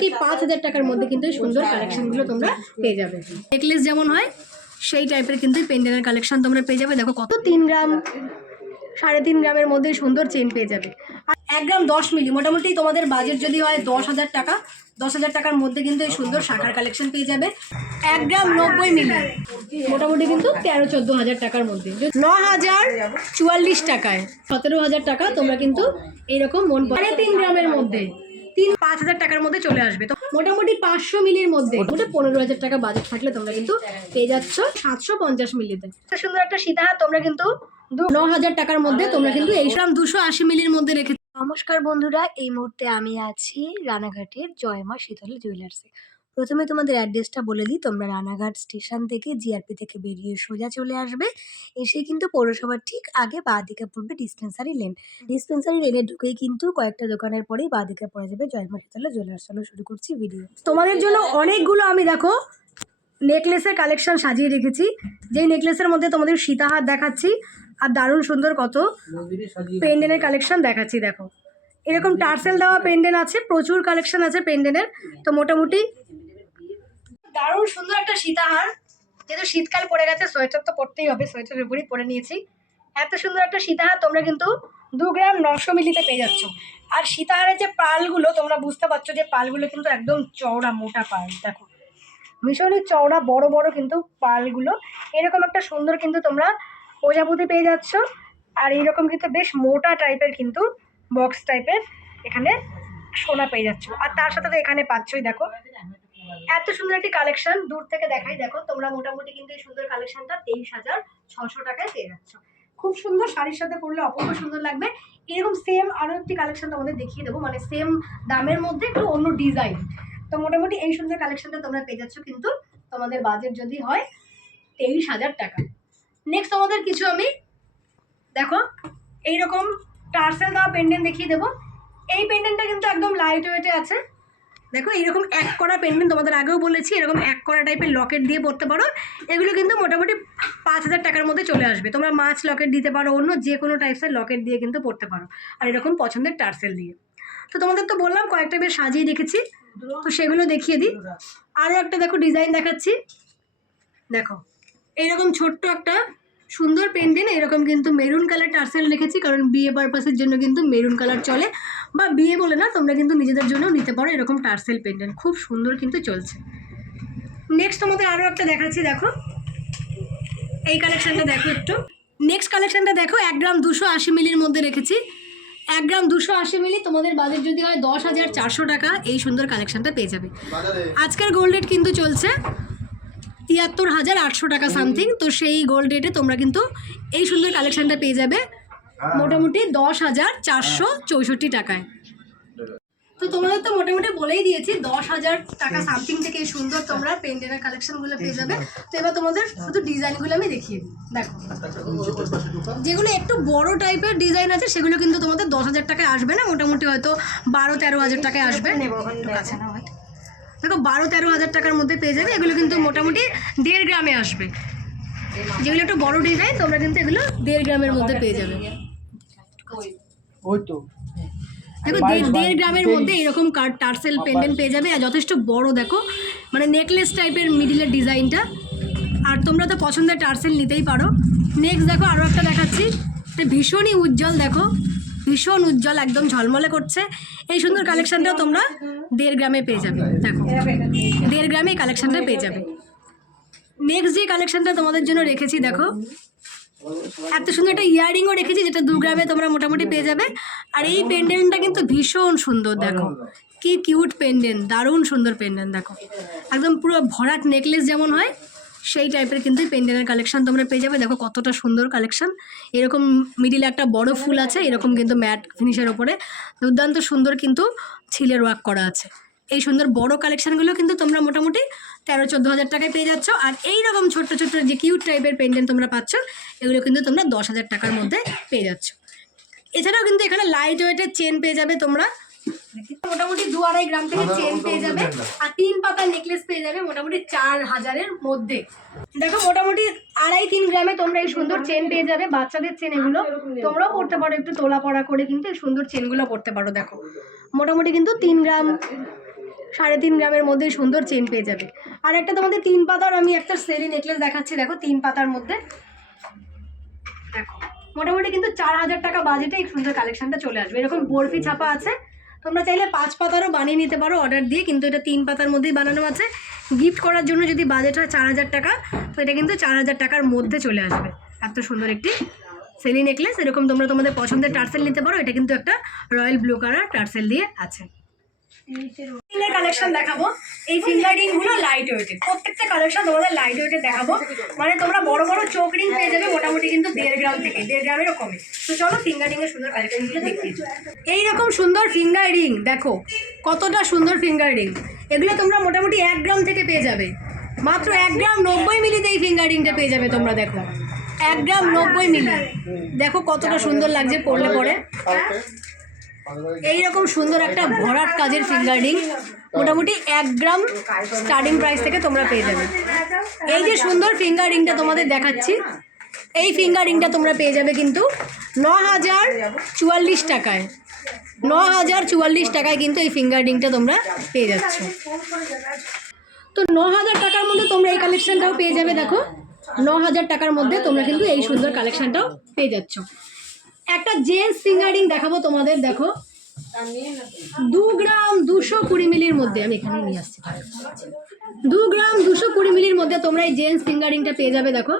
মোটামুটি পাঁচ হাজার টাকার মধ্যে কিন্তু সুন্দর কালেকশনগুলো তোমরা পেয়ে যাবে। নেকলেস যেমন হয়, সেই টাইপের কিন্তু পেন্ডেলের কালেকশন তোমরা পেয়ে যাবে। দেখো কত তিন গ্রাম, সাড়ে তিন গ্রামের মধ্যে সুন্দর চেন পেয়ে যাবে। আর এক গ্রাম দশ মিলি, মোটামুটি তোমাদের বাজেট যদি হয় দশ হাজার টাকা, দশ হাজার টাকার মধ্যে কিন্তু এই সুন্দর শাখার কালেকশন পেয়ে যাবে। এক গ্রাম নব্বই মিলি, মোটামুটি কিন্তু তেরো চোদ্দ হাজার টাকার মধ্যে। ন হাজার চুয়াল্লিশ টাকায়, সতেরো হাজার টাকা তোমরা কিন্তু এইরকম মন সাড়ে তিন গ্রামের মধ্যে তিন পাঁচ হাজার টাকার মধ্যে চলে আসবে। তো মোটামুটি পাঁচশো মিলির মধ্যে। পনেরো হাজার টাকা বাজেট থাকলে তোমরা কিন্তু পেয়ে যাচ্ছ সাতশো পঞ্চাশ মিলিতে। সুন্দর একটা সীতাহার তোমরা কিন্তু ন হাজার টাকার মধ্যে তোমরা কিন্তু এইসব দুশো আশি মিলির মধ্যে রেখে নমস্কার বন্ধুরা, এই মুহূর্তে আমি আছি রানাঘাটের জয়মা শীতল জুয়েলার্সে প্রথমে তোমাদের অ্যাড্রেসটা বলে দিই। তোমরা রানাঘাট স্টেশন থেকে জিআরপি থেকে বেরিয়ে সোজা চলে আসবে। এসে কিন্তু পৌরসভার ঠিক আগে বাঁ দিকে পড়বে ডিসপেন্সারি লেন ডিসপেন্সারি লেনে ঢুকেই কিন্তু কয়েকটা দোকানের পরেই বাঁ দিকে পড়ে যাবে জয়মা শীতলা জুয়েলার্স চলো শুরু করছি ভিডিও তোমাদের জন্য অনেকগুলো আমি দেখো নেকলেসের কালেকশন সাজিয়ে রেখেছি। যেই নেকলেসের মধ্যে তোমাদের সীতাহার দেখাচ্ছি আর দারুণ সুন্দর কত পেন্ডেনের কালেকশন দেখাচ্ছি দেখো। এরকম টার্সেল দেওয়া পেন্ডেন আছে প্রচুর কালেকশন আছে পেন্ডেনের তো মোটামুটি দারুণ সুন্দর একটা সীতাহার। যেহেতু শীতকাল পড়ে গেছে, সোয়েটার তো পরতেই হবে, সোয়েটারের উপরই পরে নিয়েছি। এত সুন্দর একটা সীতাহার তোমরা কিন্তু দু গ্রাম নশো মিলিতে পেয়ে যাচ্ছ। আর সীতাহারের যে পালগুলো, তোমরা বুঝতে পারছ যে পালগুলো কিন্তু একদম চওড়া, মোটা পাল, দেখো। ভীষণই চওড়া, বড় বড় কিন্তু পালগুলো। এরকম একটা সুন্দর কিন্তু তোমরা প্রজাপতি পেয়ে যাচ্ছ। আর এইরকম কিন্তু বেশ মোটা টাইপের কিন্তু বক্স টাইপের এখানে সোনা পেয়ে যাচ্ছ। আর তার সাথে তো এখানে পাচ্ছই, দেখো। এত সুন্দর একটি কালেকশন দূর থেকে দেখাই। দেখো, তোমরা মোটামুটি কিন্তু এই সুন্দর কালেকশনটা তেইশ হাজার ছশো টাকায় পেয়ে যাচ্ছ। খুব সুন্দর শাড়ির সাথে পরলে অপূর্ব সুন্দর লাগবে। এরকম সেম আরও একটি কালেকশন তোমাদের দেখিয়ে দেবো মানে সেম দামের মধ্যে একটু অন্য ডিজাইন তো মোটামুটি এই সুন্দর কালেকশনটা তোমরা পেয়ে যাচ্ছ, কিন্তু তোমাদের বাজেট যদি হয় তেইশ হাজার টাকা। নেক্সট তোমাদের কিছু আমি, দেখো, এইরকম টার্সেল দেওয়া পেন্ডেন্ট দেখিয়ে দেবো। এই পেন্ডেন্টটা কিন্তু একদম লাইট ওয়েটে আছে। দেখো, এরকম এক করা পেন্ডেন্ট তোমাদের আগেও বলেছি, এরকম এক করা টাইপের লকেট দিয়ে পড়তে পারো। এগুলো কিন্তু মোটামুটি পাঁচ হাজার টাকার মধ্যে চলে আসবে। তোমরা মাছ লকেট দিতে পারো, অন্য যে কোনো টাইপসের লকেট দিয়ে কিন্তু পড়তে পারো। আর এরকম পছন্দের টার্সেল দিয়ে। তো তোমাদের তো বললাম, কয়েকটা বেশ সাজিয়ে রেখেছি তো সেগুলো দেখিয়ে দিই। আরও একটা দেখো, ডিজাইন দেখাচ্ছি। দেখো এইরকম ছোট্ট একটা সুন্দর পেন্ডেন্ট এরকম কিন্তু মেরুন কালার টার্সেল রেখেছি কারণ বিয়ে পারপাসের জন্য কিন্তু মেরুন কালার চলে। বা বিয়ে বলে না তোমরা কিন্তু নিজেদের জন্য নিতে পারো এরকম টার্সেল পেন্ডেন্ট খুব সুন্দর কিন্তু চলছে। নেক্সট তোমাদের আরও একটা দেখাচ্ছি দেখো। এই কালেকশানটা দেখো একটু। নেক্সট কালেকশানটা দেখো এক গ্রাম দুশো আশি মিলির মধ্যে রেখেছি। এক গ্রাম দুশো আশি মিলি তোমাদের বাজেট যদি হয় দশ হাজার চারশো টাকা এই সুন্দর কালেকশানটা পেয়ে যাবে। আজকের গোল্ড রেট কিন্তু চলছে তিয়াত্তর হাজার আটশো টাকা সামথিং। তো সেই গোল্ড রেটে তোমরা কিন্তু এই সুন্দর কালেকশনটা পেয়ে যাবে। মোটামুটি দশ হাজার চারশো চৌষট্টি টাকায়। তো তোমাদের তো মোটামুটি বলেই দিয়েছি দশ হাজার টাকা সামথিং থেকে এই সুন্দর তোমরা পেন্ডেনের কালেকশনগুলো পেয়ে যাবে। তো এবার তোমাদের শুধু ডিজাইনগুলো আমি দেখিয়ে দিই। দেখো। যেগুলো একটু বড় টাইপের ডিজাইন আছে সেগুলো কিন্তু তোমাদের দশ হাজার টাকায় আসবে না। মোটামুটি হয়তো বারো তেরো হাজার টাকায় আসবে। কাছে ভাই। দেখো বারো তেরো হাজার টাকার মধ্যে পেয়ে যাবে এগুলো কিন্তু মোটামুটি দেড় গ্রামে আসবে। যেগুলো একটু বড় ডিজাইন তোমরা কিন্তু এগুলো দেড় গ্রামের মধ্যে পেয়ে যাবে। ওই তো। দেখো দেড় গ্রামের মধ্যে এরকম টার্সেল পেন্ডেন্ট পেয়ে যাবে আর যথেষ্ট বড় দেখো। মানে নেকলেস টাইপের মিডিলের ডিজাইনটা আর তোমরা তো পছন্দের টার্সেল নিতেই পারো। নেক্সট দেখো আরও একটা দেখাচ্ছি। এটা ভীষণই উজ্জ্বল দেখো। ভীষণ উজ্জ্বল একদম ঝলমলে করছে। এই সুন্দর কালেকশনটাও তোমরা দেড় গ্রামে পেয়ে যাবে, দেখো। দেড় গ্রামে এই কালেকশনটা পেয়ে যাবে। নেক্সট যে কালেকশনটা তোমাদের জন্য রেখেছি, দেখো। এত সুন্দর একটা ইয়াররিংও রেখেছি, যেটা দু গ্রামে তোমরা মোটামুটি পেয়ে যাবে। আর এই পেন্ডেন্টটা কিন্তু ভীষণ সুন্দর, দেখো। কি কিউট পেন্ডেন্ট দারুণ সুন্দর পেন্ডেন্ট দেখো। একদম পুরো ভরাট নেকলেস যেমন হয়, সেই টাইপের কিন্তু পেন্ডেন্টের কালেকশন তোমরা পেয়ে যাবে। দেখো কতটা সুন্দর কালেকশন এরকম মিডিলে একটা বড় ফুল আছে, এরকম কিন্তু ম্যাট ফিনিশের ওপরে। দুর্দান্ত সুন্দর কিন্তু ছিলের ওয়ার্ক করা আছে। এই সুন্দর বড় কালেকশনগুলো কিন্তু তোমরা মোটামুটি তেরো, চোদ্দ হাজার টাকায় পেয়ে যাচ্ছ। আর এই রকম ছোট্ট ছোট্ট যে কিউট টাইপের পেন্ডেন্ট তোমরা পাচ্ছ, এগুলো কিন্তু তোমরা দশ হাজার টাকার মধ্যে পেয়ে যাচ্ছ। এছাড়াও কিন্তু এখানে লাইট ওয়েটের চেন পেয়ে যাবে তোমরা। মোটামুটি দু আড়াই গ্রাম থেকে চেন পেয়ে যাবে। আর তিন পাতার নেকলেস পেয়ে যাবে মোটামুটি চার হাজারের মধ্যে। দেখো মোটামুটি আড়াই তিন গ্রামে তোমরা এই সুন্দর চেন পেয়ে যাবে। বাচ্চাদের চেন এগুলো তোমরাও পড়তে পারো একটু তোলা পড়া করে কিন্তু এই সুন্দর চেনগুলো পড়তে পারো দেখো। মোটামুটি কিন্তু তিন গ্রাম সাড়ে তিন গ্রামের মধ্যে সুন্দর চেন পেয়ে যাবে। আর একটা তোমাদের তিন পাতার আমি একটা সেরি নেকলেস দেখাচ্ছি দেখো তিন পাতার মধ্যে। দেখো মোটামুটি কিন্তু চার হাজার টাকা বাজেটে এই সুন্দর কালেকশনটা চলে আসবে। এরকম বরফি ছাপা আছে। তোমরা চাইলে পাঁচ পাতারও বানিয়ে নিতে পারো অর্ডার দিয়ে, কিন্তু এটা তিন পাতার মধ্যেই বানানো আছে। গিফট করার জন্য যদি বাজেট হয় চার হাজার টাকা, তো এটা কিন্তু চার হাজার টাকার মধ্যে চলে আসবে। এত সুন্দর একটি সেলি নেকলেস এরকম তোমরা তোমাদের পছন্দের টার্সেল নিতে পারো। এটা কিন্তু একটা রয়্যাল ব্লু কালার টার্সেল দিয়ে আছে। ফিঙ্গার কালেকশন দেখাবো। এই ফিঙ্গার রিংগুলো লাইট ওয়েটের প্রত্যেকটা কালেকশন তোমাদের লাইট ওয়েটের দেখাবো। মানে তোমরা বড় বড় চোখ রিং পেয়ে যাবে, মোটামুটি কিন্তু দেড় গ্রাম থেকে, দেড় গ্রামেরও কমে। তো চলো ফিঙ্গার রিং এর সুন্দর কালেকশনগুলো দেখি। এইরকম সুন্দর ফিঙ্গার রিং দেখো, কতটা সুন্দর ফিঙ্গার রিং এগুলো তোমরা মোটামুটি এক গ্রাম থেকে পেয়ে যাবে। মাত্র এক গ্রাম নব্বই মিলিতে এই ফিঙ্গার রিংটা পেয়ে যাবে তোমরা, দেখো। এক গ্রাম নব্বই মিলি। দেখো কতটা সুন্দর লাগছে পড়লে পরে। এইরকম সুন্দর একটা ভরাট কাজের ফিঙ্গার মোটামুটি এক গ্রাম স্টার্টিং প্রাইস থেকে তোমরা পেয়ে যাবে। এই যে সুন্দর ফিঙ্গার রিংটা তোমাদের দেখাচ্ছি, এই ফিঙ্গার রিংটা তোমরা পেয়ে যাবে কিন্তু ন হাজার চুয়াল্লিশ টাকায়। ন হাজার চুয়াল্লিশ টাকায় কিন্তু এই ফিঙ্গার রিংটা তোমরা পেয়ে যাচ্ছ। তো ন হাজার টাকার মধ্যে তোমরা এই কালেকশনটাও পেয়ে যাবে, দেখো। ন হাজার টাকার মধ্যে তোমরা কিন্তু এই সুন্দর কালেকশনটাও পেয়ে যাচ্ছ। একটা জেন্টস ফিঙ্গারিং দেখাবো তোমাদের, দেখো। দু গ্রাম দুশো কুড়ি মিলির মধ্যে, আমি এখানে নিয়ে আসছি। দু গ্রাম দুশো কুড়ি মিলির মধ্যে তোমরা এই জেন্টস ফিঙ্গারিংটা পেয়ে যাবে, দেখো।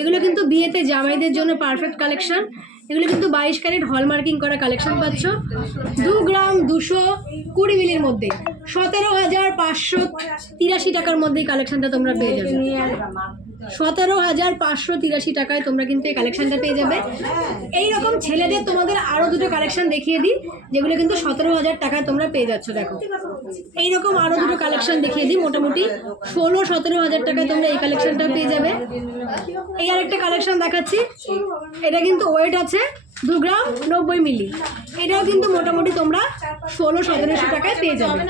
এগুলো কিন্তু বিয়েতে জামাইদের জন্য পারফেক্ট কালেকশন এগুলো কিন্তু বাইশ ক্যারেট হলমার্কিং করা কালেকশন পাচ্ছ। দু গ্রাম দুশো কুড়ি মিলির মধ্যে, সতেরো হাজার পাঁচশো তিরাশি টাকার মধ্যেই কালেকশনটা তোমরা পেয়ে যাবে। সতেরো হাজার পাঁচশো তিরাশি টাকায় তোমরা কিন্তু এই কালেকশনটা পেয়ে যাবে। এই রকম ছেলেদের তোমাদের আরও দুটো কালেকশন দেখিয়ে দিই, যেগুলো কিন্তু সতেরো হাজার টাকায় তোমরা পেয়ে যাচ্ছ, দেখো। এইরকম আরও দুটো কালেকশন দেখিয়ে দিই, মোটামুটি ষোলো সতেরো হাজার টাকায় তোমরা এই কালেকশনটা পেয়ে যাবে। এই আরেকটা কালেকশন দেখাচ্ছি, এটা কিন্তু ওয়েট আছে দু গ্রাম নব্বই মিলি। এটাও কিন্তু মোটামুটি তোমরা ষোলো সতেরোশো টাকায় পেয়ে যাবে।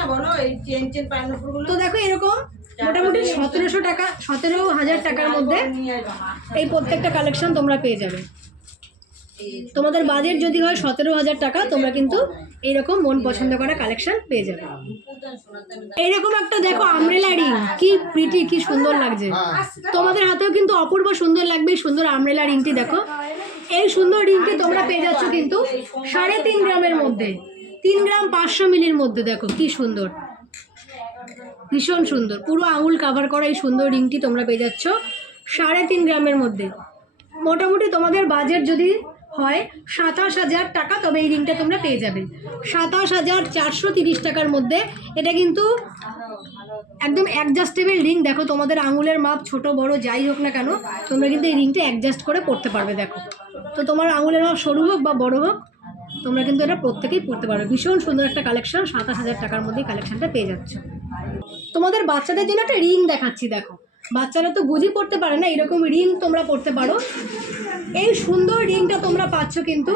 তো দেখো এরকম মোটামুটি সতেরোশো টাকা সতেরো হাজার টাকার মধ্যে এই প্রত্যেকটা কালেকশন তোমরা পেয়ে যাবে। তোমাদের বাজেট যদি হয় সতেরো হাজার টাকা তোমরা কিন্তু এইরকম মন পছন্দ করা কালেকশন পেয়ে যাবে। এইরকম একটা দেখো আমরেলা রিং কি প্রিটি কি সুন্দর লাগছে। তোমাদের হাতেও কিন্তু অপূর্ব সুন্দর লাগবে এই সুন্দর আমরেলা রিংটি দেখো। এই সুন্দর রিংটি তোমরা পেয়ে যাচ্ছ কিন্তু সাড়ে তিন গ্রামের মধ্যে তিন গ্রাম পাঁচশো মিলির মধ্যে দেখো কি সুন্দর। ভীষণ সুন্দর। পুরো আঙুল কাভার করা এই সুন্দর রিংটি তোমরা পেয়ে যাচ্ছ। সাড়ে তিন গ্রামের মধ্যে। মোটামুটি তোমাদের বাজেট যদি হয় সাতাশ হাজার টাকা, তবে এই রিংটা তোমরা পেয়ে যাবে। সাতাশ হাজার চারশো তিরিশ টাকার মধ্যে। এটা কিন্তু একদম অ্যাডজাস্টেবল রিং দেখো তোমাদের আঙুলের মাপ ছোট, বড়, যাই হোক না কেন, তোমরা কিন্তু এই রিংটা অ্যাডজাস্ট করে পড়তে পারবে, দেখো। তো তোমার আঙুলের মাপ সরু হোক বা বড় হোক, তোমরা কিন্তু এটা প্রত্যেকেই পড়তে পারবে। ভীষণ সুন্দর একটা কালেকশন সাতাশ হাজার টাকার মধ্যেই কালেকশনটা পেয়ে যাচ্ছ। তোমাদের বাচ্চাদের জন্য একটা রিং দেখাচ্ছি, দেখো। বাচ্চারা তো বুঝি পড়তে পারে না, এরকম রিং তোমরা পড়তে পারো। এই সুন্দর রিংটা তোমরা পাচ্ছ কিন্তু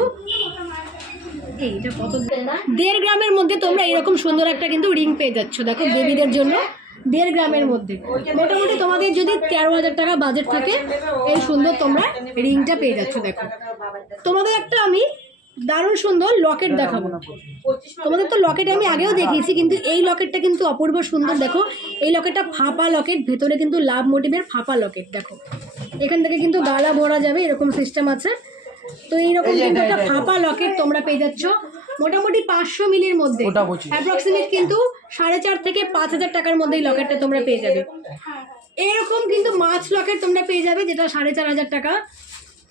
দেড় গ্রামের মধ্যে তোমরা এরকম সুন্দর একটা কিন্তু রিং পেয়ে যাচ্ছ, দেখো বেবিদের জন্য দেড় গ্রামের মধ্যে। মোটামুটি তোমাদের যদি তেরো হাজার টাকা বাজেট থাকে, এই সুন্দর তোমরা রিংটা পেয়ে যাচ্ছ, দেখো। তোমাদের একটা আমি দারুণ সুন্দর লকেট দেখাবো। তোমাদের তো লকেট আমি আগেও দেখিয়েছি কিন্তু এই লকেটটা কিন্তু অপূর্ব সুন্দর। দেখো এই লকেটটা ফাঁপা লকেট ভেতরে কিন্তু লাভ মোটিভের ফাঁপা লকেট দেখো। এখান থেকে কিন্তু গালা ভরা যাবে এরকম সিস্টেম আছে। তো এইরকম কিন্তু একটা ফাঁপা লকেট তোমরা পেয়ে যাচ্ছ। মোটামুটি পাঁচশো মিলির মধ্যে। অ্যাপ্রক্সিমেট কিন্তু সাড়ে চার থেকে পাঁচ হাজার টাকার মধ্যে এই লকেটটা তোমরা পেয়ে যাবে। এরকম কিন্তু মাছ লকেট তোমরা পেয়ে যাবে যেটা সাড়ে চার হাজার টাকা।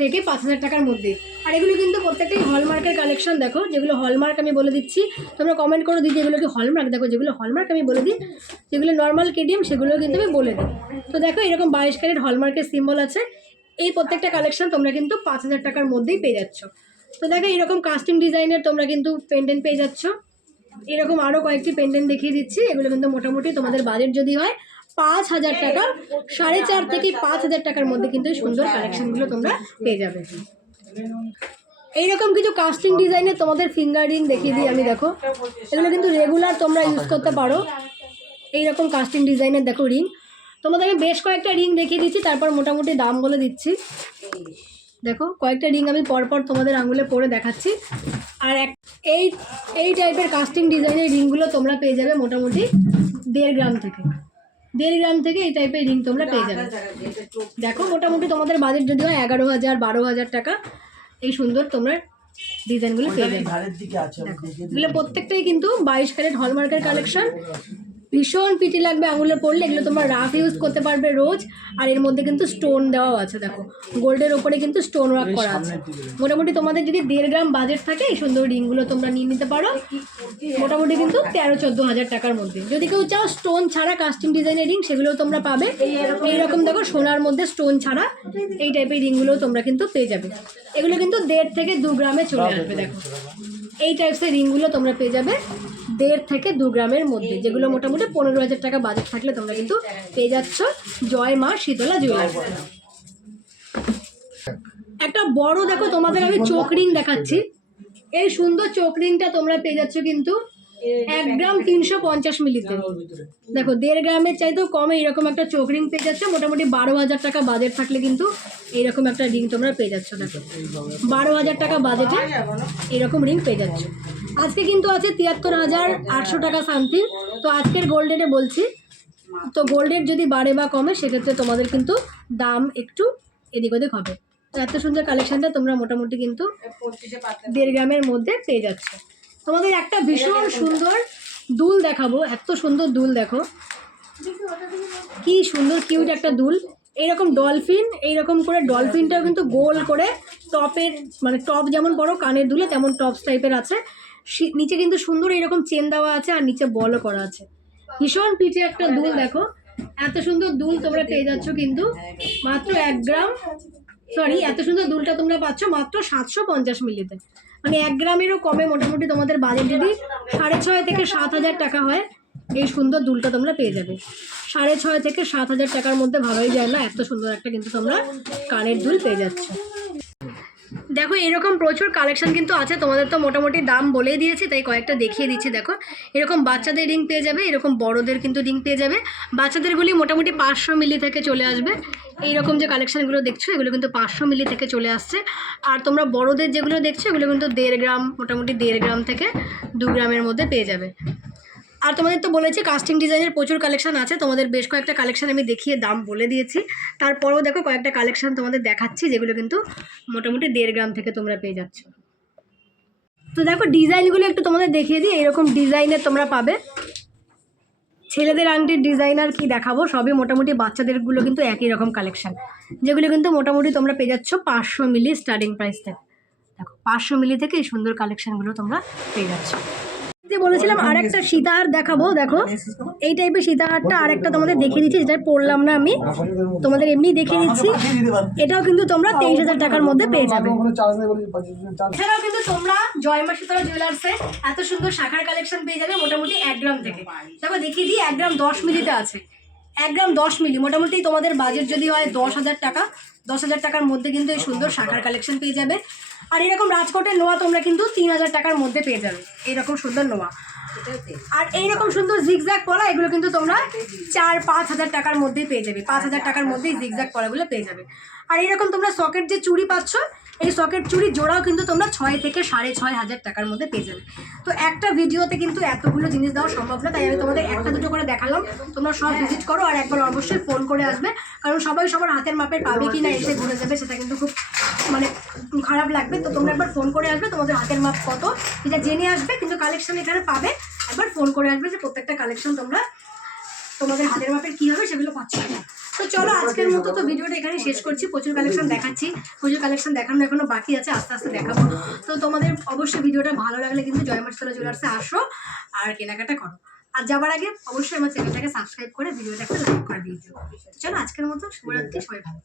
থেকে পাঁচ হাজার টাকার মধ্যে আর এগুলো কিন্তু প্রত্যেকটাই হলমার্কের কালেকশন দেখো, যেগুলো হলমার্ক আমি বলে দিচ্ছি। তোমরা কমেন্ট করে দিই যেগুলো কি হলমার্ক দেখো, যেগুলো হলমার্ক আমি বলে দিই, যেগুলো নর্মাল কেডিএম সেগুলো কিন্তু আমি বলে দিই। তো দেখো, এরকম বাইশ ক্যারেট হলমার্কের সিম্বল আছে। এই প্রত্যেকটা কালেকশন তোমরা কিন্তু পাঁচ হাজার টাকার মধ্যেই পেয়ে যাচ্ছ। তো দেখো, এরকম কাস্টিং ডিজাইনের তোমরা কিন্তু পেন্ডেন্ট পেয়ে যাচ্ছ। এরকম আরও কয়েকটি পেন্ডেন্ট দেখিয়ে দিচ্ছি। এগুলো কিন্তু মোটামুটি তোমাদের বাজেট যদি হয় পাঁচ হাজার টাকা, সাড়ে চার থেকে পাঁচ হাজার টাকার মধ্যে কিন্তু সুন্দর কালেকশনগুলো তোমরা পেয়ে যাবে। এইরকম কিছু কাস্টিং ডিজাইনের তোমাদের ফিঙ্গারিং দেখিয়ে দিই আমি, দেখো। এগুলো কিন্তু রেগুলার তোমরা ইউজ করতে পারো। এইরকম কাস্টিং ডিজাইনের দেখো রিং তোমাদের আমি বেশ কয়েকটা রিং দেখিয়ে দিচ্ছি, তারপর মোটামুটি দাম বলে দিচ্ছি। দেখো, কয়েকটা রিং আমি পরপর তোমাদের আঙুলে পরে দেখাচ্ছি। আর এক, এই এই টাইপের কাস্টিং ডিজাইনের রিংগুলো তোমরা পেয়ে যাবে মোটামুটি দেড় গ্রাম থেকে। দেড় গ্রাম থেকে এই টাইপের রিং তোমরা পেয়ে যাবে। দেখো মোটামুটি তোমাদের বাজেট যদি হয় এগারো হাজার বারো হাজার টাকা এই সুন্দর তোমরা ডিজাইনগুলো পেয়ে যাবে। এগুলো প্রত্যেকটাই কিন্তু বাইশ ক্যারেট হলমার্কের কালেকশন ভীষণ পিটি লাগবে আঙুলে পড়লে, এগুলো তোমরা রাফ ইউজ করতে পারবে রোজ। আর এর মধ্যে কিন্তু স্টোন দেওয়াও আছে, দেখো। গোল্ডের ওপরে কিন্তু স্টোন ওয়ার্ক করা আছে। মোটামুটি তোমাদের যদি দেড় গ্রাম বাজেট থাকে, এই সুন্দর রিংগুলো তোমরা নিয়ে নিতে পারো। মোটামুটি কিন্তু তেরো, চোদ্দ হাজার টাকার মধ্যে। যদি কেউ চাও স্টোন ছাড়া কাস্টিং ডিজাইনের রিং সেগুলোও তোমরা পাবে। এইরকম দেখো, সোনার মধ্যে স্টোন ছাড়া এই টাইপের রিংগুলোও তোমরা কিন্তু পেয়ে যাবে। এগুলো কিন্তু দেড় থেকে দু গ্রামে চলে আসবে, দেখো। এই টাইপসের রিংগুলো তোমরা পেয়ে যাবে। দেড় থেকে দু গ্রামের মধ্যে যেগুলো মোটামুটি পনেরো হাজার টাকা বাজেট থাকলে তোমরা কিন্তু পেয়ে যাচ্ছ জয় মা শীতলা জুয়েলার্স একটা বড় দেখো তোমাদের আমি চোখ রিং দেখাচ্ছি। এই সুন্দর চোখ রিংটা তোমরা পেয়ে যাচ্ছ কিন্তু এক গ্রাম তিনশো পঞ্চাশ মিলিতে। দেখো দেড় গ্রামের চাইতেও কমে এরকম একটা চোখ রিং পেয়ে যাচ্ছে। মোটামুটি বারো হাজার টাকা বাজেট থাকলে কিন্তু এইরকম একটা রিং তোমরা পেয়ে যাচ্ছ দেখো। বারো হাজার টাকা বাজেটে এরকম রিং পেয়ে যাচ্ছ। আজকে কিন্তু আছে তিয়াত্তর হাজার আটশো টাকা সামথিং তো আজকের গোল্ড রেটে বলছি তো গোল্ড রেট যদি বাড়ে বা কমে সেক্ষেত্রে তোমাদের কিন্তু দাম একটু এদিক ওদিক হবে। এত সুন্দর কালেকশনটা তোমরা মোটামুটি কিন্তু দেড় গ্রামের মধ্যে পেয়ে যাচ্ছে। তোমাদের একটা ভীষণ সুন্দর দুল দেখাবো এত সুন্দর দুল দেখো। কি সুন্দর কিউট একটা দুল। এইরকম ডলফিন এইরকম করে ডলফিনটাও কিন্তু গোল করে টপের মানে টপ যেমন বড় কানের দুলে তেমন টপস টাইপের আছে। নিচে কিন্তু সুন্দর এরকম চেন দেওয়া আছে আর নিচে বলও করা আছে। ভীষণ পিঠে একটা দুল দেখো। এত সুন্দর দুল তোমরা পেয়ে যাচ্ছ কিন্তু মাত্র এক গ্রাম সরি এত সুন্দর দুলটা তোমরা পাচ্ছ মাত্র সাতশো পঞ্চাশ মিলিতে। মানে এক গ্রামেরও কমে মোটামুটি তোমাদের বাজেট যদি সাড়ে ছয় থেকে সাত হাজার টাকা হয়, এই সুন্দর দুলটা তোমরা পেয়ে যাবে। সাড়ে ছয় থেকে সাত হাজার টাকার মধ্যে ভাবাই যায় না, এত সুন্দর একটা কিন্তু তোমরা কানের দুল পেয়ে যাচ্ছ। দেখো, এরকম প্রচুর কালেকশন কিন্তু আছে। তোমাদের তো মোটামুটি দাম বলেই দিয়েছি, তাই কয়েকটা দেখিয়ে দিচ্ছি, দেখো। এরকম বাচ্চাদের রিং পেয়ে যাবে, এরকম বড়দের কিন্তু রিং পেয়ে যাবে। বাচ্চাদেরগুলি মোটামুটি পাঁচশো মিলি থেকে চলে আসবে। এইরকম যে কালেকশনগুলো দেখছ, এগুলো কিন্তু পাঁচশো মিলি থেকে চলে আসছে। আর তোমরা বড়দের যেগুলো দেখছ, এগুলো কিন্তু দেড় গ্রাম, মোটামুটি দেড় গ্রাম থেকে দু গ্রামের মধ্যে পেয়ে যাবে। আর তোমাদের তো বলেছি কাস্টিং ডিজাইনের প্রচুর কালেকশন আছে, তোমাদের বেশ কয়েকটা কালেকশন আমি দেখিয়ে দাম বলে দিয়েছি। তারপরেও দেখো কয়েকটা কালেকশন তোমাদের দেখাচ্ছি, যেগুলো কিন্তু মোটামুটি দেড় গ্রাম থেকে তোমরা পেয়ে যাচ্ছ। তো দেখো ডিজাইনগুলো একটু তোমাদের দেখিয়ে দিই, এরকম ডিজাইনের তোমরা পাবে। ছেলেদের আংটির ডিজাইনার কি দেখাবো, সবই মোটামুটি বাচ্চাদেরগুলো কিন্তু একই রকম কালেকশন যেগুলো কিন্তু মোটামুটি তোমরা পেয়ে যাচ্ছ পাঁচশো মিলি স্টার্টিং প্রাইস থেকে। দেখো, পাঁচশো মিলি থেকে এই সুন্দর কালেকশানগুলো তোমরা পেয়ে যাচ্ছ। যে বলেছিলাম আর একটা সীতাহার দেখাবো দেখো। এই টাইপের সীতাহারটা আর একটা তোমাদের দেখিয়ে দিচ্ছি যেটা পড়লাম না আমি। তোমাদের এমনি দেখিয়ে দিচ্ছি। এটাও কিন্তু তোমরা তেইশ হাজার টাকার মধ্যে পেয়ে যাবে। এছাড়াও কিন্তু তোমরা জয়মা সীতারা জুয়েলার্সে এত সুন্দর শাখার কালেকশন পেয়ে যাবে মোটামুটি এক গ্রাম থেকে। দেখো দেখিয়ে দিই এক গ্রাম দশ মিলিতে আছে। এক গ্রাম দশ মিলি মোটামুটি তোমাদের বাজেট যদি হয় দশ হাজার টাকা দশ হাজার টাকার মধ্যে কিন্তু এই সুন্দর শাখার কালেকশন পেয়ে যাবে। আর এরকম রাজকোটের নোয়া তোমরা কিন্তু তিন হাজার টাকার মধ্যে পেয়ে যাবে। এরকম সুন্দর নোয়া। আর এইরকম সুন্দর জিগজ্যাগ পলা এগুলো কিন্তু তোমরা চার পাঁচ হাজার টাকার মধ্যেই পেয়ে যাবে। পাঁচ হাজার টাকার মধ্যেই জিগজ্যাগ পলাগুলো পেয়ে যাবে। আর এইরকম তোমরা সকেট যে চুড়ি পাচ্ছ এই সকেট চুড়ি জোড়াও কিন্তু তোমরা ছয় থেকে সাড়ে ছয় হাজার টাকার মধ্যে পেয়ে যাবে। তো একটা ভিডিওতে কিন্তু এতগুলো জিনিস দেওয়া সম্ভব না তাই আমি তোমাদের একটা দুটো করে দেখালাম। তোমরা সব ভিজিট করো আর একবার অবশ্যই ফোন করে আসবে। কারণ সবাই সবার হাতের মাপের পাবে কি না এসে ঘুরে যাবে সেটা কিন্তু খুব মানে খারাপ লাগবে। তো তোমরা একবার ফোন করে আসবে তোমাদের হাতের মাপ কত এটা জেনে আসবে কিন্তু কালেকশন এখানে পাবে একবার ফোন করে আসবে যে প্রত্যেকটা কালেকশন তোমরা তোমাদের হাতের মাপের কী হবে সেগুলো পাচ্ছ না তো চলো আজকের মতো তো ভিডিওটা এখানে শেষ করছি। প্রচুর কালেকশন দেখাচ্ছি। প্রচুর কালেকশন দেখানো এখনও বাকি আছে আস্তে আস্তে দেখাবো। তো তোমাদের অবশ্যই ভিডিওটা ভালো লাগলে কিন্তু জয় মার্শাল্লাহ জুয়েলার্সে আসো আর কেনাকাটা করো। আর যাবার আগে অবশ্যই আমার চ্যানেলটাকে সাবস্ক্রাইব করে ভিডিওটা একটা লাইক করে দিয়েছ চলো আজকের মতো শুভরাত্রি সবাই ভালো।